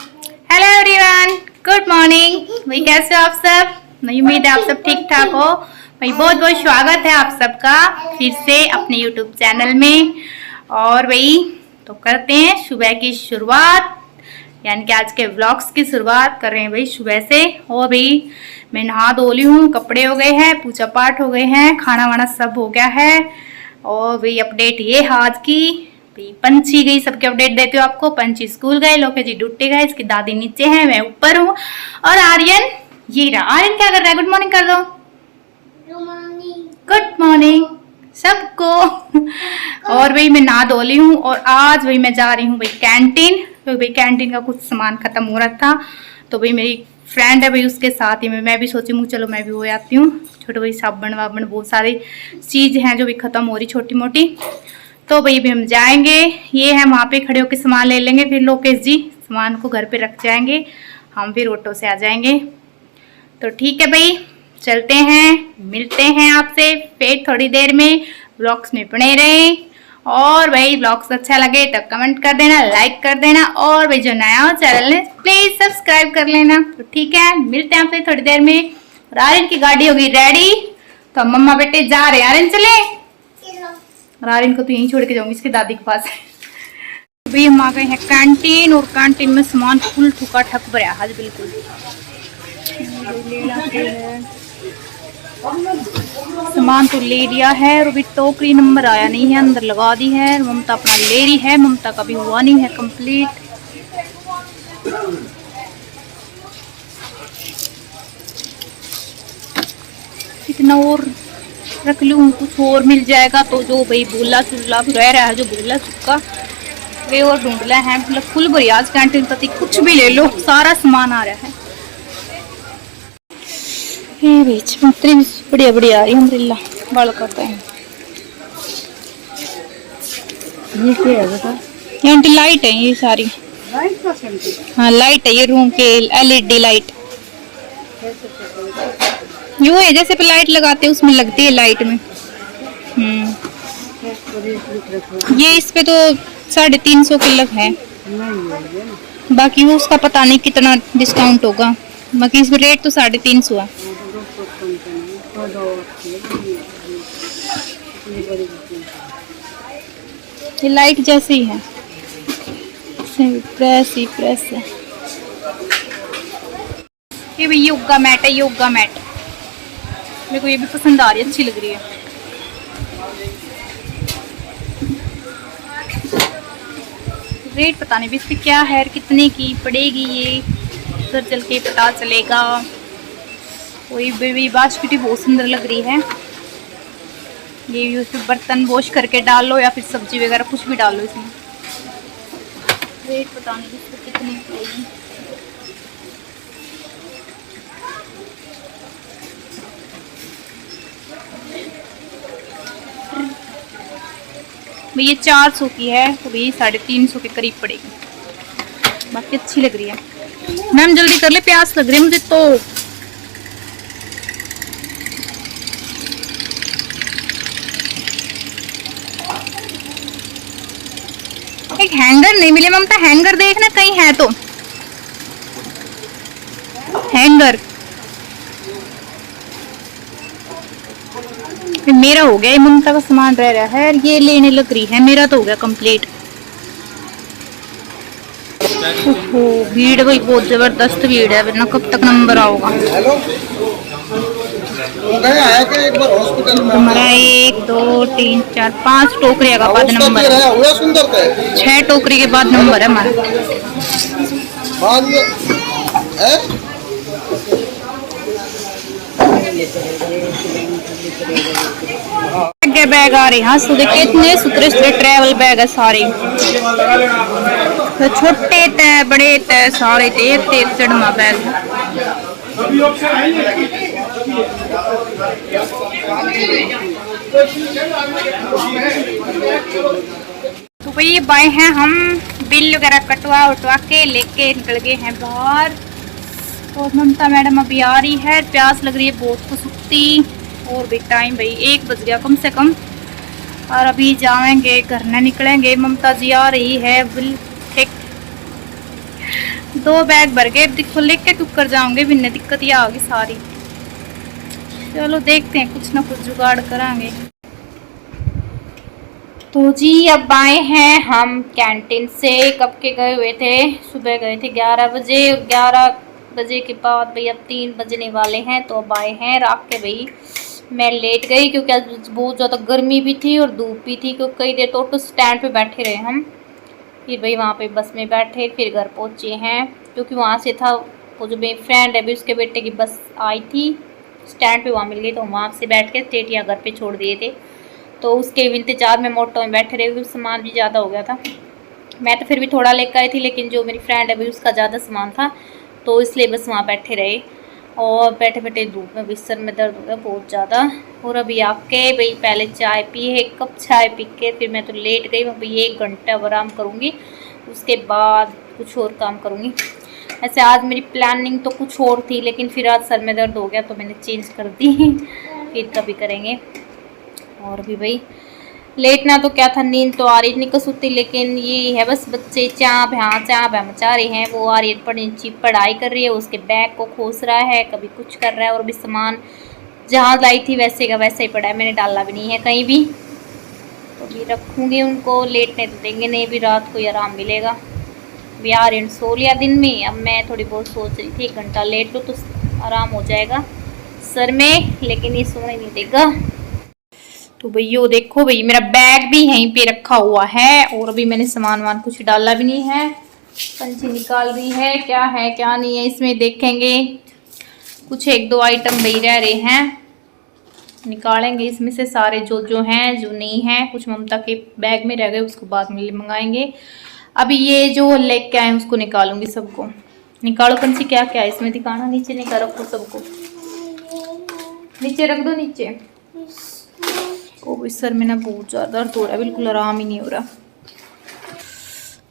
Hello everyone, good morning. भाई कैसे हो आप सब? मैं उम्मीद है आप सब ठीक ठाक हो। भाई बहुत बहुत स्वागत है आप सबका फिर से अपने यूट्यूब चैनल में। और भाई तो करते हैं सुबह की शुरुआत, यानी कि आज के व्लॉग्स की शुरुआत कर रहे हैं भाई सुबह से। और भाई मैं नहा धो ली हूँ, कपड़े हो गए हैं, पूजा पाठ हो गए हैं, खाना वाना सब हो गया है। और भाई अपडेट ये है आज की, पंछी गई सबके अपडेट देती हूँ आपको। पंछी स्कूल गए, लोके जी ड्यूटी गए, इसकी दादी नीचे है, मैं ऊपर हूँ। और आर्यन ये रहा। आर्यन क्या कर रहा है? गुड मॉर्निंग कर दो। गुड मॉर्निंग सबको। और भाई मैं नहा धो ली हूँ और आज भाई मैं जा रही हूँ भाई कैंटीन, तो भाई कैंटीन का कुछ सामान खत्म हो रहा था। तो भाई मेरी फ्रेंड है भाई, उसके साथ ही मैं भी सोची हूँ चलो मैं भी हो आती हूँ। छोटे भाई साबुन वाबन बहुत सारी चीज हैं जो भी खत्म हो रही छोटी मोटी। तो भाई भी हम जाएंगे, ये है वहाँ पे खड़े होकर सामान ले लेंगे, फिर लोकेश जी सामान को घर पे रख जाएंगे, हम फिर ऑटो से आ जाएंगे। तो ठीक है भाई चलते हैं, मिलते हैं आपसे फिर थोड़ी देर में। ब्लॉग्स में बने रहें और भाई ब्लॉग्स अच्छा लगे तो कमेंट कर देना, लाइक कर देना, और भाई जो नया हो चैनल है प्लीज सब्सक्राइब कर लेना। तो ठीक है मिलते हैं आपसे थोड़ी देर में। और आर्यन की गाड़ी होगी रेडी, तो मम्मा बेटे जा रहे हैं। आर्यन चले, और आर्यन को तो यहीं छोड़ के जाऊंगी इसकी दादी के पास। भाई हम आ गए हैं कैंटीन, और कैंटीन में सामान फुल ठुका ठक भरा है बिल्कुल। सामान तो ले लिया है और अभी टोकरी नंबर आया नहीं है, अंदर लगा दी है। ममता अपना ले रही है, ममता का भी हुआ नहीं है कंप्लीट। इतना और रख लूँ, कुछ और मिल जाएगा तो। जो भाई भूला चूल्हा रह रहा है, जो भूला चुका वे और ढूंढना है। मतलब फुल भरी आज कैंटीन पति, कुछ भी ले लो सारा सामान आ रहा है। ये बीच बढ़िया बढ़िया आ रही अम्ब्रेला बाल करते हैं। ये क्या है बेटा? ये एंटी लाइट है ये सारी। लाइट का सेंटी? हाँ लाइट है, ये रूम के एलईडी लाइट। यूँ है जैसे पे लाइट लगाते हैं उसमें लगती है लाइट में। ये इस पे तो 350 के लग है, बाकी वो उसका पता नहीं कितना डिस्काउंट होगा। बाकी इस रेट तो 350 है। ये लाइट जैसे ही है, प्रेस ही प्रेस है। ये भी योगा मैट है, योगा मैट मेरे को ये भी पसंद आ रही है, अच्छी लग रही है। रेट पता नहीं भी इसकी क्या है, कितने की पड़ेगी ये उधर चल के पता चलेगा। वही बेबी बास्केट बहुत सुंदर लग रही है। ये बर्तन वॉश करके डाल लो या फिर सब्जी वगैरह कुछ भी डाल लो इसमें। रेट पता नहीं इसको कितनी पड़ेगी। ये 400 की है, तो ये 350 के करीब पड़ेगी। बाकी अच्छी लग रही है। मैम जल्दी कर ले, प्यास लग रही है मुझे तो। एक हैंगर नहीं मिले ममता, हैंगर देखना कहीं है तो। हैंगर मेरा हो गया, ये ममता का सामान रह रहा है, ये लेने लग रही है। मेरा तो हो गया कंप्लीट। ओहो भीड़ भाई बहुत जबरदस्त भीड़ है, वरना कब तक नंबर आओगा। हमारा 1 2 3 4 5 टोकरिया का बाद नंबर है, 6 टोकरी के बाद नंबर है हमारा। बैग आ रहे हैं, देखिए इतने सुथरे सुथरे ट्रैवल बैग है सारे, तो छोटे तय बड़े तय सारे एक चढ़मा बैग। तो भाई बाए हैं हम, बिल वगैरह कटवा उठवा के लेके निकल गए हैं बाहर। और ममता मैडम अभी आ रही है, प्यास लग रही है बहुत को सुखती। और भी टाइम भाई 1 बज गया कम से कम, और अभी जाएंगे घर न निकलेंगे। ममता जी आ रही है बिल ठीक 2 बैग भर गए, देखो लेके क्यों कर जाऊंगे, बिन्ने दिक्कत ये आ गई सारी। चलो देखते हैं, कुछ ना कुछ जुगाड़ करांगे। तो जी अब आए हैं हम कैंटीन से। कब के गए हुए थे, सुबह गए थे 11 बजे, और 11 बजे के बाद भाई अब 3 बजने वाले हैं। तो अब आए हैं रात के। भाई मैं लेट गई क्योंकि आज बहुत ज़्यादा गर्मी भी थी और धूप भी थी, क्योंकि कई देर तो ऑटो स्टैंड पे बैठे रहे हम। फिर भाई वहाँ पे बस में बैठे, फिर घर पहुँचे हैं, क्योंकि वहाँ से था वो जो मेरी फ्रेंड है भी, उसके बेटे की बस आई थी स्टैंड पे, वहाँ मिल गई, तो वहाँ से बैठ के स्टेटिया घर पे छोड़ दिए थे। तो उसके इंतजार में मोटो में बैठे रहे, क्योंकि सामान भी ज़्यादा हो गया था। मैं तो फिर भी थोड़ा लेकर आई थी, लेकिन जो मेरी फ्रेंड है भी उसका ज़्यादा सामान था, तो इसलिए बस वहाँ बैठे रहे। और बैठे बैठे धूप में भी सर में दर्द हो गया बहुत ज़्यादा। और अभी आके भाई पहले चाय पी है, 1 कप चाय पी के फिर मैं तो लेट गई। मैं भाई 1 घंटा आराम करूँगी, उसके बाद कुछ और काम करूँगी। ऐसे आज मेरी प्लानिंग तो कुछ और थी, लेकिन फिर आज सर में दर्द हो गया तो मैंने चेंज कर दी। फिर कभी करेंगे। और भी भाई लेटना तो क्या था, नींद तो आ रही इतनी कसूती, लेकिन ये है बस बच्चे चाँप मचा रहे हैं। वो आ रही है पढ़ी पढ़ाई कर रही है, उसके बैग को खोस रहा है, कभी कुछ कर रहा है। और भी सामान जहाँ लाई थी वैसे का वैसे ही पड़ा है, मैंने डाला भी नहीं है कहीं भी। तो भी रखूँगी उनको, लेटने तो देंगे नहीं, भी रात को ही आराम मिलेगा। भी आ रही सो लिया दिन में, अब मैं थोड़ी बहुत सोच रही थी 1 घंटा लेट लूँ तो आराम हो जाएगा सर में, लेकिन ये सोने नहीं देगा। तो भाई यो देखो भाई मेरा बैग भी यहीं पे रखा हुआ है, और अभी मैंने सामान वान कुछ डाला भी नहीं है। पंछी निकाल रही है क्या नहीं है इसमें, देखेंगे। कुछ 1-2 आइटम भाई रह रहे हैं, निकालेंगे इसमें से सारे जो हैं, जो नहीं है। कुछ ममता के बैग में रह गए, उसको बाद में मंगाएंगे। अभी ये जो लेके आए उसको निकालूंगी, सबको निकालो। पंछी क्या क्या है इसमें दिखाना, नीचे निकाल रखो सबको, नीचे रख दो नीचे। ओ सर में ना बहुत ज़्यादा दर्द हो रहा है, बिल्कुल आराम ही नहीं हो रहा।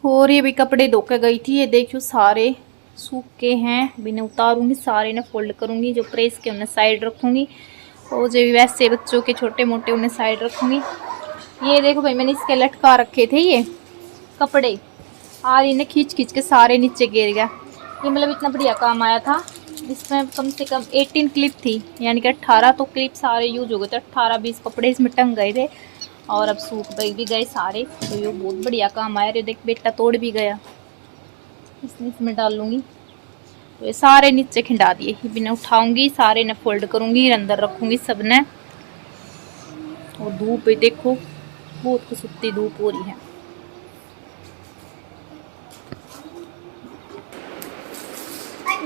और ये भी कपड़े धो के गई थी, ये देखियो सारे सूख के हैं। अभी मैं उतारूंगी सारे, ना फोल्ड करूंगी, जो प्रेस के उन्हें साइड रखूंगी, और जो वैसे बच्चों के छोटे मोटे उन्हें साइड रखूंगी। ये देखो भाई मैंने इसके लटका रखे थे ये कपड़े, और इन्हें खींच खींच के सारे नीचे गिर गया। ये मतलब इतना बढ़िया काम आया था, इसमें कम से कम 18 क्लिप थी, यानी कि 18 तो क्लिप सारे यूज हो गए थे। 18-20 कपड़े इसमें टंग गए थे, और अब सूख भी गए सारे। तो ये बहुत बढ़िया काम आया। देख बेटा तोड़ भी गया, इसमें डाल लूँगी। तो ये सारे नीचे खिंडा दिए, ये भी मैं उठाऊँगी, सारे ने फोल्ड करूँगी, अंदर रखूँगी सब ने। और धूप भी देखो बहुत कसुत्ती धूप हो रही है।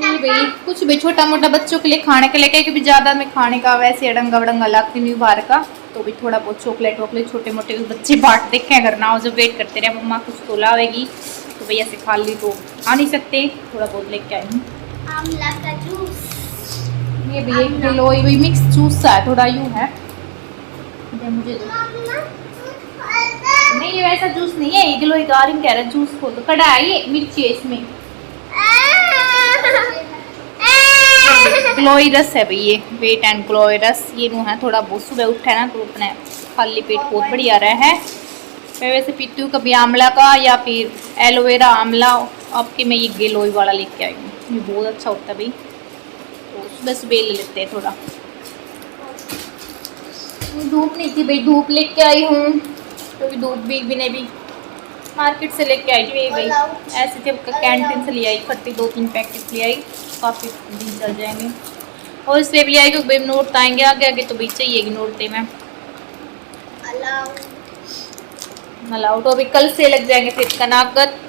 भाई कुछ भी छोटा मोटा बच्चों के लिए खाने के लिए, क्योंकि ज़्यादा मैं खाने का वैसे अड़ंगा वड़ंगा लाती नहीं बाहर का, तो भी थोड़ा बहुत चॉकलेट वॉकलेट छोटे मोटे बच्चे बांट देखे अगर ना हो, जब वेट करते रहे मम्मा कुछ तो लावेगी, तो भैया से खा ली तो खा नहीं सकते, थोड़ा बहुत लेके आई हूँ। आंवला का जूस, ये भी 1 किलो, ये भी मिक्स जूस सा है, थोड़ा यूँ है। मुझे नहीं ये वैसा जूस नहीं है, 1 किलो गार्लिक कह रहा है जूस को, तो कढ़ाई है मिर्ची है इसमें, ग्लोइरस है भाई ये, वेट एंड ग्लोइरस। ये नो है थोड़ा बहुत, सुबह उठा है ना तो अपने खाली पेट बहुत बढ़िया रहा है। मैं वैसे पीती हूँ कभी आंवला का या फिर एलोवेरा आंवला, आपके मैं ये गिलोई वाला लेके आई हूँ, ये बहुत अच्छा होता है भाई। तो सुबह सुबह ले लेते हैं थोड़ा। धूप नहीं थी भाई, धूप लेके आई हूँ, तो धूप भी ने भी मार्केट से लेके आई थी भाई, ऐसे जब कैंटीन से ले आई, खट्टी 2-3 पैकेट ले आई, काफ़ी दिन चल जाएंगे। और इसलिए भी ले आई क्योंकि भाई नोट आएंगे आगे आगे, तो भाई चाहिए नोट में अलाउड। तो अभी कल से लग जाएंगे फिर कनाकत,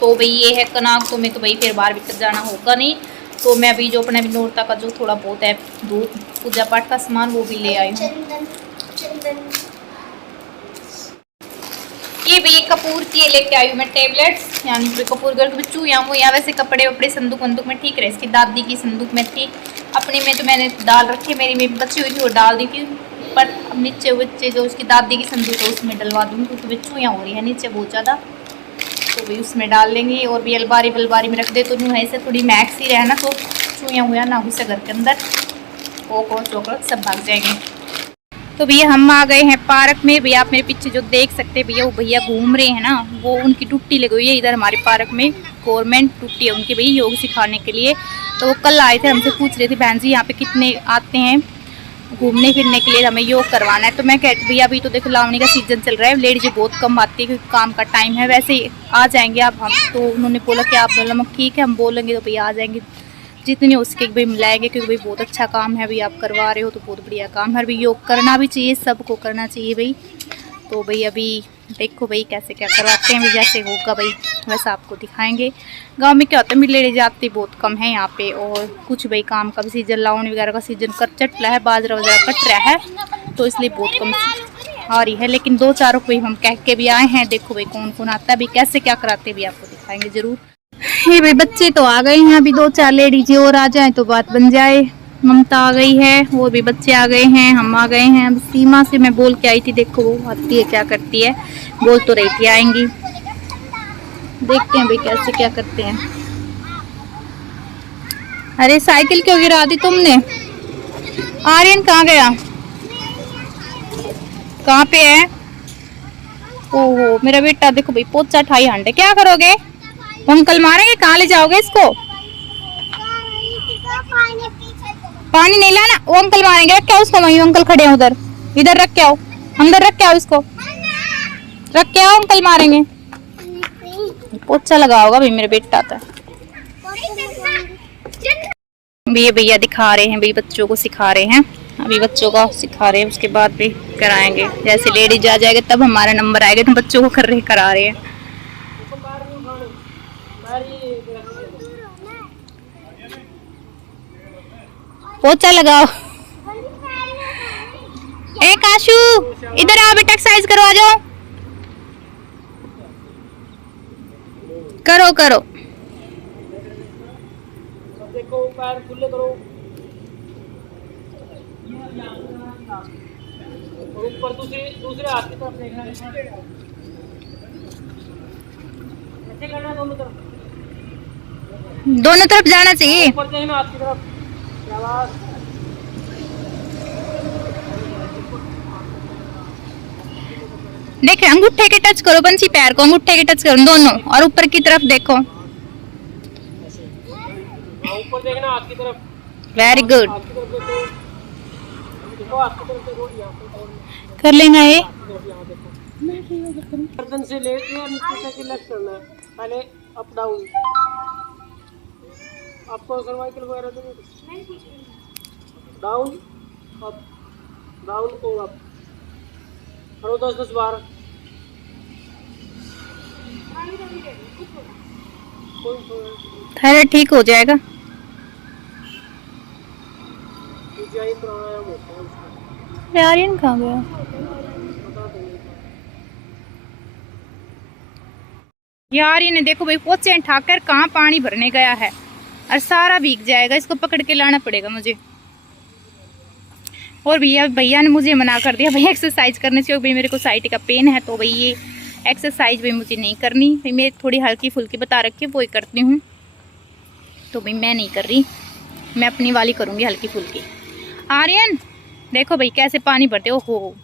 तो भाई ये है कनाक, तो मैं तो भाई फिर बाहर भीतर जाना होगा नहीं, तो मैं अभी जो अपने नोरता का जो थोड़ा बहुत है दूध पूजा पाठ का सामान वो भी ले आई हूँ। ये भी कपूर की लेके आई हूँ मैं टेबलेट्स, यानी कि कपूर घर बच्चू यहाँ वो यहाँ वैसे कपड़े वपड़े संदूक वंदूक में ठीक रहे। इसकी दादी की संदूक में थी, अपने में तो मैंने डाल रखी है, मेरी में बची हुई थी वो डाल दी थी, पर अब नीचे बच्चे जो उसकी दादी की संदूक है उसमें डलवा दूँगी, क्योंकि बच्चू यहाँ हो रही है नीचे बहुत ज़्यादा, तो भाई उसमें डाल लेंगे। और भी अलबारी बलबारी में रख दे तो यूँ ऐसे थोड़ी मैक्स ही रहे ना, तो चूहियाँ हुआ ना घुसे घर के अंदर, वो चॉकलेट सब भाग जाएंगे। तो भैया हम आ गए हैं पार्क में। भैया आप मेरे पीछे जो देख सकते हैं भैया, वो भैया घूम रहे हैं ना, वो उनकी टुट्टी लगी हुई है इधर हमारे पार्क में। गवर्नमेंट टुट्टी है उनकी भैया योग सिखाने के लिए। तो वो कल आए थे, हमसे पूछ रहे थे बहन जी यहाँ पे कितने आते हैं घूमने फिरने के लिए, हमें योग करवाना है। तो मैं कहती भैया अभी तो देखो लावणी का सीजन चल रहा है, लेडीज बहुत कम आती है क्योंकि काम का टाइम है। वैसे ही आ जाएंगे आप। हम तो उन्होंने बोला कि आप बोला ठीक है हम बोलेंगे तो भैया आ जाएंगे, जितनी हो सके भाई मिलाएंगे, क्योंकि भाई बहुत अच्छा काम है भाई, आप करवा रहे हो तो बहुत बढ़िया काम है भाई। योग करना भी चाहिए, सबको करना चाहिए भाई। तो भाई अभी देखो भाई कैसे क्या करवाते हैं भाई, जैसे होगा भाई वैसा आपको दिखाएंगे। गांव में क्या होता है लेडीज जाती बहुत कम है यहाँ पे, और कुछ भाई काम का भी सीजन, लावणी वगैरह का सीजन कर चट रहा है, बाजरा वगैरह कट रहा है, तो इसलिए बहुत कम आ रही है। लेकिन 2-4 को भाई हम कह के भी आए हैं। देखो भाई कौन कौन आता है भाई, कैसे क्या कराते भी आपको दिखाएंगे जरूर। ये भाई बच्चे तो आ गए हैं, अभी 2-4 लेडीज और आ जाए तो बात बन जाए। ममता आ गई है, वो भी बच्चे आ गए हैं, हम आ गए हैं। अब सीमा से मैं बोल के आई थी, देखो वो आती है क्या करती है, बोल तो रही थी आएंगी। देखते हैं भाई कैसे क्या करते हैं। अरे साइकिल क्यों गिरा दी तुमने? आर्यन कहाँ गया, कहाँ पे है? ओहो मेरा बेटा देखो भाई पोचा ठाई हांडे, क्या करोगे? अंकल मारेंगे, कहाँ ले जाओगे इसको? पानी नहीं लाना, वो अंकल मारेंगे। रख के आओ उसको, वहीं अंकल खड़े हैं उधर, इधर रख के आओ, अंदर रख के आओ इसको, रख के आओ, अंकल मारेंगे। पोछा लगा होगा भाई मेरा बेटा आता है। भैया भैया दिखा रहे हैं भाई, बच्चों को सिखा रहे हैं, अभी बच्चों का सिखा रहे हैं, उसके बाद भी कराएंगे। जैसे लेडीज आ जाएगा तब हमारा नंबर आएगा, तो बच्चों को करा रहे हैं। पोछा लगाओ। ए काशू इधर आओ बेटा, एक्सरसाइज करवा जाओ, करो करो। देखो पैर खुले करो, और ऊपर दूसरे हाथ की तरफ देखना है, ऐसे करना दोनों तरफ, दोनों तरफ जाना चाहिए। ऊपर देखना हाथ की तरफ। देख अंगूठे के टच करो बंसी, पैर को अंगूठे के टच करो दोनों, और ऊपर की तरफ देखो, ऊपर देखना हाथ की तरफ। वेरी गुड, हाथ की तरफ देखो, देखो हाथ की तरफ देखो, कर लेना ये। गर्दन से लेके और नीचे तक रिलैक्स करना है। पहले अप डाउन, आपको सर्वाइकल वगैरह तो नहीं, डाउन अप, डाउन और अप करो 10-10 बार। थायराइड ठीक हो जाएगा। आर्यन कहाँ गया? यार ये देखो भाई पोछे ठाकर कहाँ पानी भरने गया है, और सारा भीग जाएगा, इसको पकड़ के लाना पड़ेगा मुझे। और भैया ने मुझे मना कर दिया भाई एक्सरसाइज करने से, भाई मेरे को साइड का पेन है, तो भाई ये एक्सरसाइज भाई मुझे नहीं करनी भाई, मेरी थोड़ी हल्की फुल्की बता रखी है वो ही करती हूँ, तो भाई मैं नहीं कर रही, मैं अपनी वाली करूँगी हल्की फुल्की। आर्यन देखो भाई कैसे पानी भरते हो,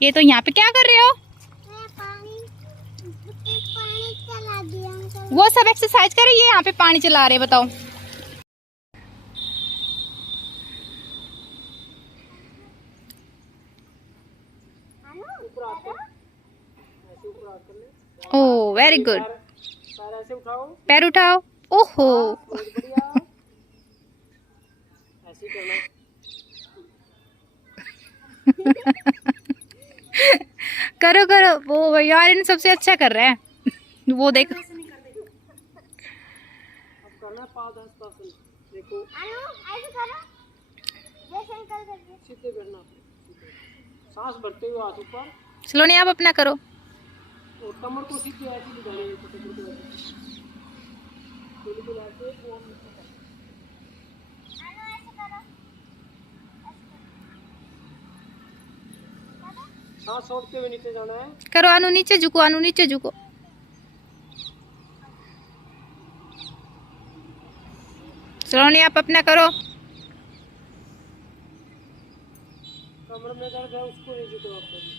ये तो यहाँ पे क्या कर रहे हो? वो सब एक्सरसाइज कर रही है, यहाँ पे पानी चला रहे, बताओ। ओह वेरी गुड, पैर उठाओ, ओहो करो करो, वो यार इन सबसे अच्छा कर रहा है, वो देखो। देखो सीधे करना, सांस भरते हुए हाथ ऊपर, चलो नहीं आप अपना करो, और कमर को सीधे ऐसे दिखाइए, बिल्कुल ऐसे। सांस छोड़ते हुए नीचे जाना है, करो अनु नीचे झुको, अनु नीचे झुको, चलो नहीं आप अपना करो। कमर कमर में दर्द है उसको नीचे को आप करिए।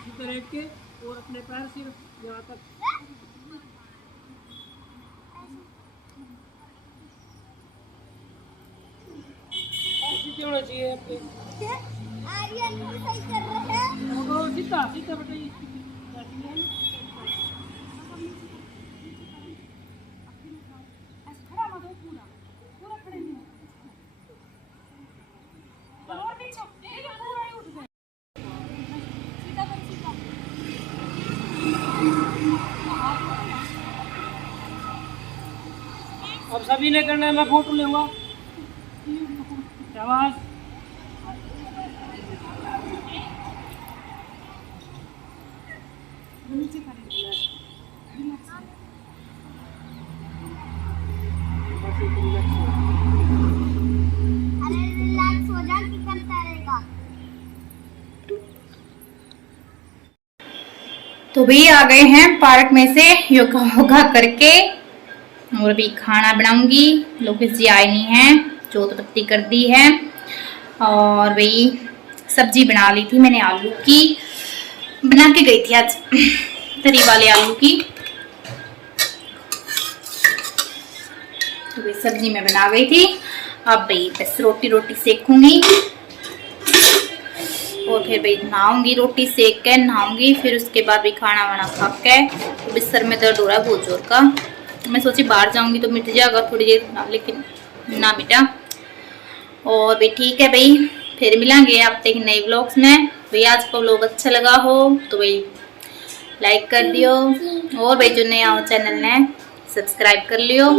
सीधे रख के और अपने पैर सिर्फ यहाँ तक सीधे होना चाहिए आपके। सीधा सीधा बताइए। अब सभी ने करना है, मैं फोटो लूंगा। शाबाश। अरे रिलैक्स हो जा, कि करता रहेगा। तो भी आ गए हैं पार्क में से योगा वोगा करके, और भी खाना बनाऊंगी। लोकेश जी आए नहीं हैं, जोत बत्ती कर दी है। और वही सब्जी बना ली थी मैंने, आलू की बना के गई थी आज, तरी वाले आलू की। तो वही सब्जी मैं बना गई थी। अब भाई बस रोटी सेकूंगी और फिर भाई नहाऊंगी, रोटी सेक के नहाऊंगी। फिर उसके बाद भी खाना वाना खा के, तो बिस्तर में दर्द हो रहा है बहुत जोर का। मैं सोची बाहर जाऊंगी तो मिट जाएगा थोड़ी देर, लेकिन ना मिटा। और भी ठीक है भाई, फिर मिलेंगे आपसे नए व्लॉग्स में। भाई आज का व्लॉग अच्छा लगा हो तो भाई लाइक कर दियो, और भाई जो नया हो चैनल ने सब्सक्राइब कर लियो।